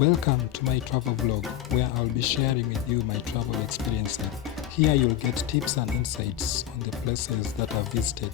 Welcome to my travel vlog where I'll be sharing with you my travel experiences. Here you'll get tips and insights on the places that I've visited.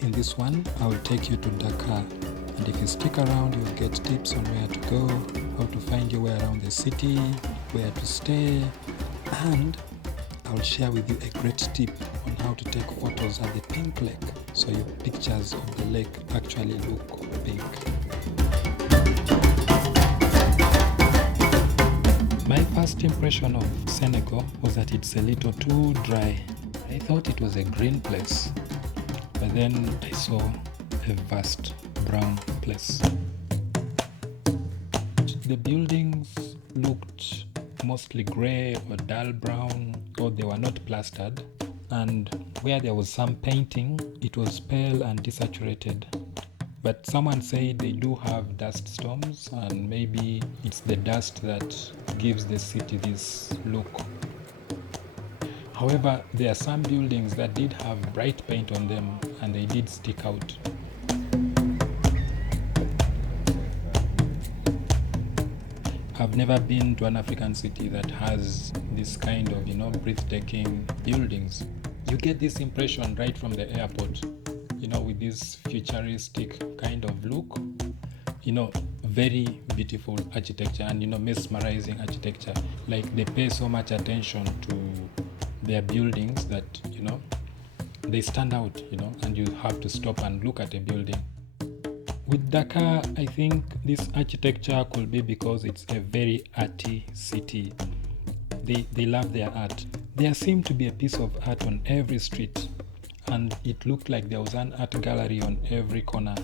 In this one, I'll take you to Dakar, and if you stick around you'll get tips on where to go, how to find your way around the city, where to stay, and I'll share with you a great tip on how to take photos at the pink lake so your pictures of the lake actually look pink. My first impression of Senegal was that it's a little too dry. I thought it was a green place, but then I saw a vast brown place. The buildings looked mostly grey or dull brown, or they were not plastered, and where there was some painting, it was pale and desaturated. But someone said they do have dust storms, and maybe it's the dust that gives the city this look. However, there are some buildings that did have bright paint on them and they did stick out. I've never been to an African city that has this kind of, breathtaking buildings. You get this impression right from the airport, with this futuristic kind of look, very beautiful architecture and, mesmerizing architecture. Like they pay so much attention to their buildings that, they stand out, and you have to stop and look at a building. With Dakar, I think this architecture could be because it's a very arty city. They love their art. There seemed to be a piece of art on every street, and it looked like there was an art gallery on every corner.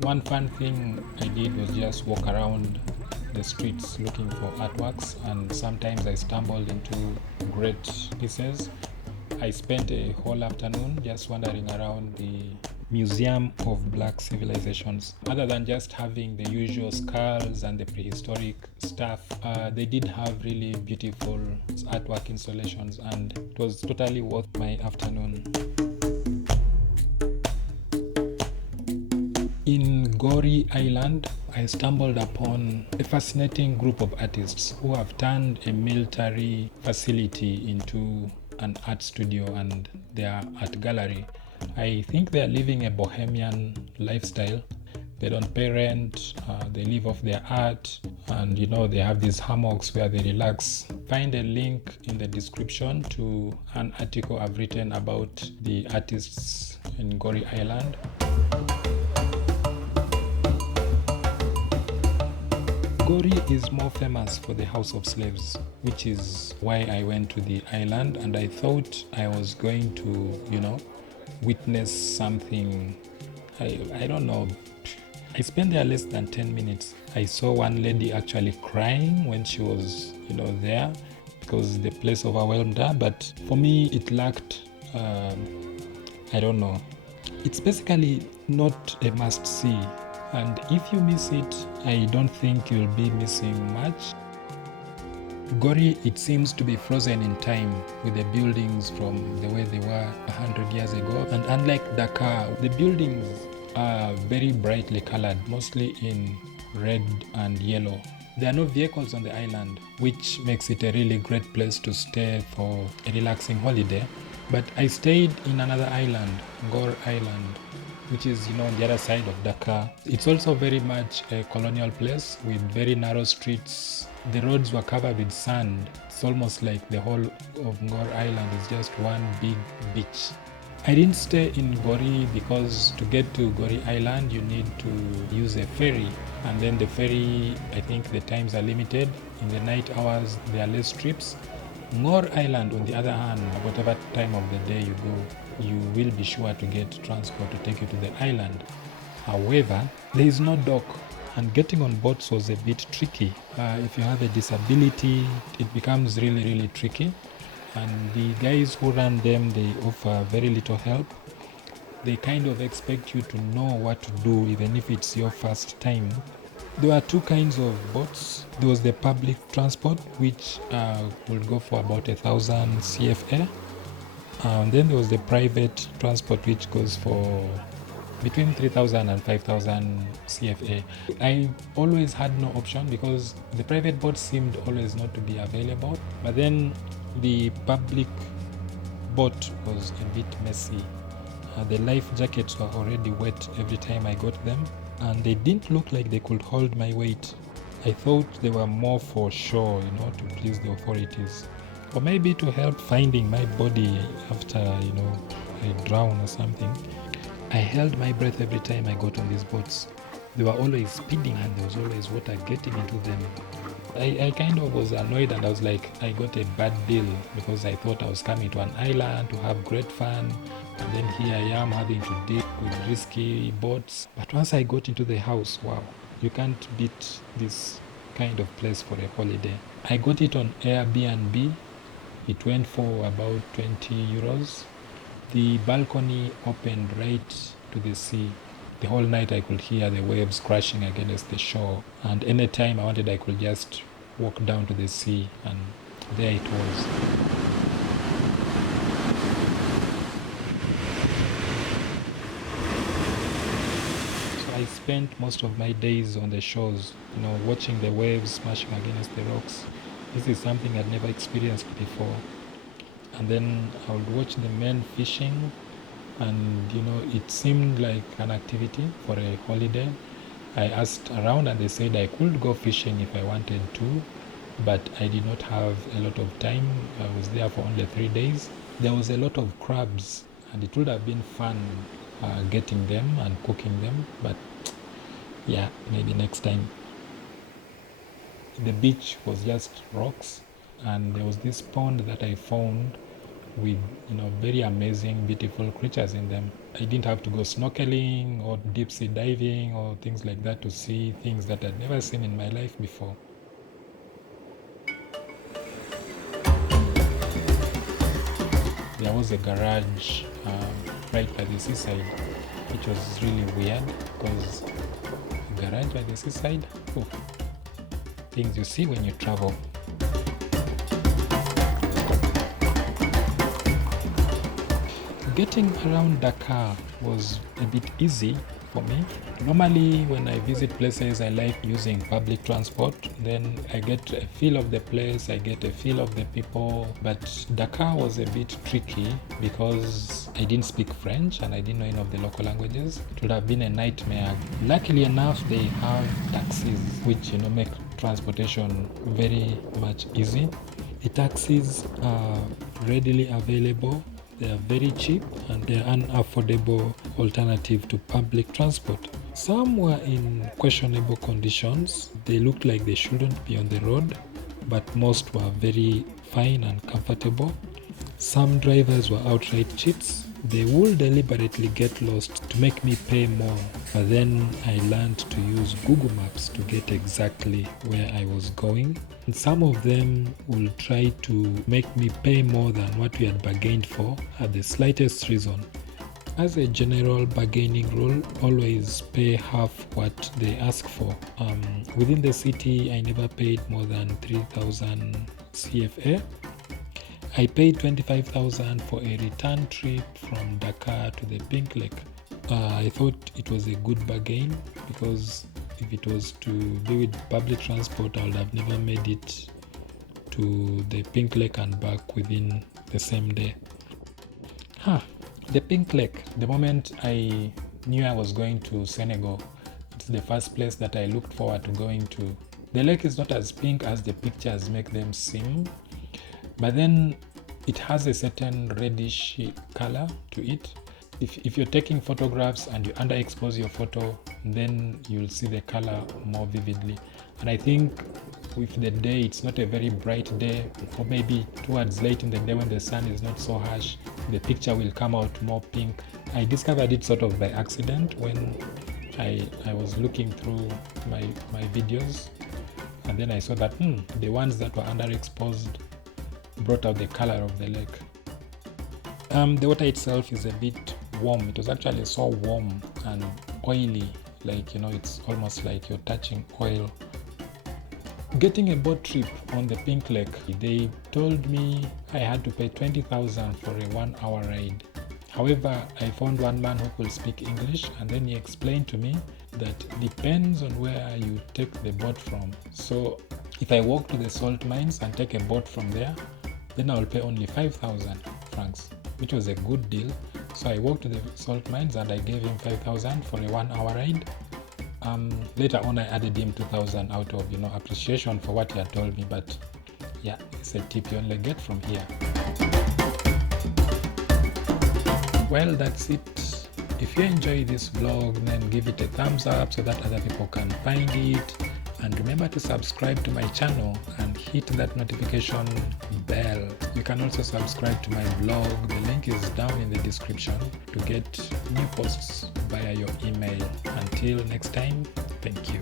One fun thing I did was just walk around the streets looking for artworks, and sometimes I stumbled into great pieces. I spent a whole afternoon just wandering around the Museum of Black Civilizations. Other than just having the usual skulls and the prehistoric stuff, they did have really beautiful artwork installations, and it was totally worth my afternoon. In Goree Island, I stumbled upon a fascinating group of artists who have turned a military facility into an art studio and their art gallery. I think they are living a bohemian lifestyle. They don't pay rent, they live off their art, and they have these hammocks where they relax. Find a link in the description to an article I've written about the artists in Ngor Island. Goree is more famous for the House of Slaves, which is why I went to the island, and I thought I was going to, witness something. I don't know. I spent there less than 10 minutes. I saw one lady actually crying when she was, there because the place overwhelmed her. But for me, it lacked, I don't know. It's basically not a must-see. And if you miss it, I don't think you'll be missing much. Goree, it seems to be frozen in time with the buildings from the way they were 100 years ago. And unlike Dakar, the buildings are very brightly colored, mostly in red and yellow. There are no vehicles on the island, which makes it a really great place to stay for a relaxing holiday. But I stayed in another island, Ngor Island, which is on the other side of Dakar. It's also very much a colonial place with very narrow streets. The roads were covered with sand. It's almost like the whole of Ngor Island is just one big beach. I didn't stay in Goree because to get to Goree Island you need to use a ferry, and then the ferry, I think the times are limited. In the night hours there are less trips. Ngor Island, on the other hand, whatever time of the day you go, you will be sure to get transport to take you to the island. However, there is no dock, and getting on boats was a bit tricky. If you have a disability, it becomes really, really tricky. And the guys who run them, they offer very little help. They kind of expect you to know what to do, even if it's your first time. There are two kinds of boats. There was the public transport, which would go for about 1,000 CFA. And then there was the private transport, which goes for between 3,000 and 5,000 CFA. I always had no option because the private boat seemed always not to be available. But then the public boat was a bit messy. The life jackets were already wet every time I got them, and they didn't look like they could hold my weight. I thought they were more for show, to please the authorities, or maybe to help finding my body after, I drown or something. I held my breath every time I got on these boats. They were always speeding and there was always water getting into them. I kind of was annoyed and I was like, I got a bad deal because I thought I was coming to an island to have great fun, and then here I am having to deal with risky boats. But once I got into the house, wow, you can't beat this kind of place for a holiday. I got it on Airbnb. It went for about 20 euros. The balcony opened right to the sea. The whole night I could hear the waves crashing against the shore, and anytime I wanted I could just walk down to the sea, and there it was. So I spent most of my days on the shores, watching the waves smashing against the rocks. This is something I'd never experienced before. And then I would watch the men fishing, and it seemed like an activity for a holiday. I asked around and they said I could go fishing if I wanted to, but I did not have a lot of time. I was there for only 3 days. There was a lot of crabs, and it would have been fun getting them and cooking them, but yeah, maybe next time. The beach was just rocks, and there was this pond that I found with very amazing, beautiful creatures in them. I didn't have to go snorkeling or deep sea diving or things like that to see things that I'd never seen in my life before. There was a garage right by the seaside, which was really weird because a garage by the seaside, things you see when you travel. Getting around Dakar was a bit easy for me. Normally, when I visit places, I like using public transport. Then I get a feel of the place, I get a feel of the people. But Dakar was a bit tricky because I didn't speak French and I didn't know any of the local languages. It would have been a nightmare. Luckily enough, they have taxis, which make transportation very much easy. The taxis are readily available. They are very cheap and they are an affordable alternative to public transport. Some were in questionable conditions. They looked like they shouldn't be on the road, but most were very fine and comfortable. Some drivers were outright cheats. They would deliberately get lost to make me pay more, but then I learned to use Google Maps to get exactly where I was going. And some of them will try to make me pay more than what we had bargained for at the slightest reason. As a general bargaining rule, always pay half what they ask for. Within the city, I never paid more than 3,000 CFA. I paid 25,000 for a return trip from Dakar to the Pink Lake. I thought it was a good bargain because if it was to be with public transport, I would have never made it to the Pink Lake and back within the same day. The Pink Lake, the moment I knew I was going to Senegal, it's the first place that I looked forward to going to. The lake is not as pink as the pictures make them seem, but then it has a certain reddish color to it. If you're taking photographs and you underexpose your photo, then you'll see the color more vividly. And I think with the day, it's not a very bright day, or maybe towards late in the day when the sun is not so harsh, the picture will come out more pink. I discovered it sort of by accident when I was looking through my videos, and then I saw that the ones that were underexposed brought out the color of the lake. The water itself is a bit warm. It was actually so warm and oily, like it's almost like you're touching oil. Getting a boat trip on the Pink Lake, they told me I had to pay 20,000 for a 1-hour ride. However, I found one man who could speak English, and then he explained to me that depends on where you take the boat from. So if I walk to the salt mines and take a boat from there, then I'll pay only 5,000 francs, which was a good deal. So I walked to the salt mines and I gave him 5,000 for a 1 hour ride. Later on, I added him 2,000 out of appreciation for what he had told me. But yeah, it's a tip you only get from here. Well, that's it. If you enjoy this vlog, then give it a thumbs up so that other people can find it. And remember to subscribe to my channel and hit that notification bell. You can also subscribe to my blog. The link is down in the description to get new posts via your email. Until next time, thank you.